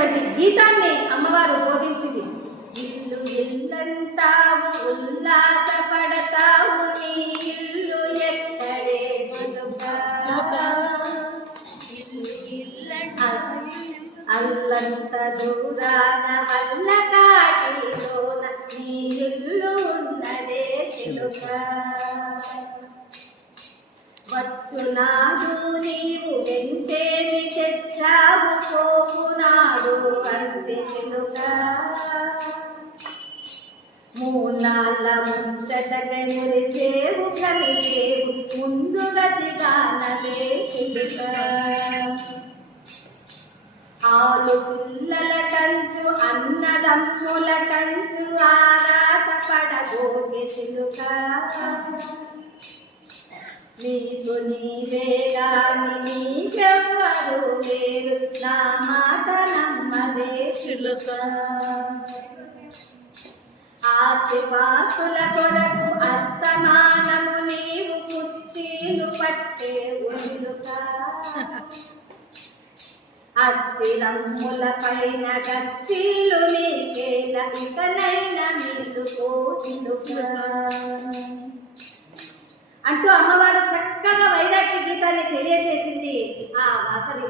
అనేటటువంటి గీతాన్ని అమ్మవారు బోధించింది. ఇల్లు ఇల్లంటావు ఉల్లాసపడతావు, నీ ఇల్లు ఎక్కడే అల్లంత దూరాన వల్ల కాటిలోన నీ ఇల్లు ఉన్నదే చిలుక. వచ్చునాడు నీవు వెంటేమి తెచ్చావు, పోకునాడు అంటే చిలుక. మూనాళ్ళ ముచ్చటకై మురిసేవు కలిసేవు, ముందుగతిగానవే చిలుక. ఆలు పిల్లల కంచు అన్నదమ్ముల కంచు ఆరాట పడబోగే చిలుక. నీకు నీవే గాని నీకెవ్వరు లేరు, నా మాట నమ్మదే చిలుక. ఆస్తిపాస్తుల కొరకు అస్తమానము నీవు కుస్తీలు పట్టే చిలుక. అస్థిరమ్ముల పైన గస్తీలు నీకేల, ఇకనైనా నీళ్ళుకో చిలుక అంటూ అమ్మవారు చక్కగా వైరాగ్య గీతాన్ని తెలియజేసింది ఆ వాసవి.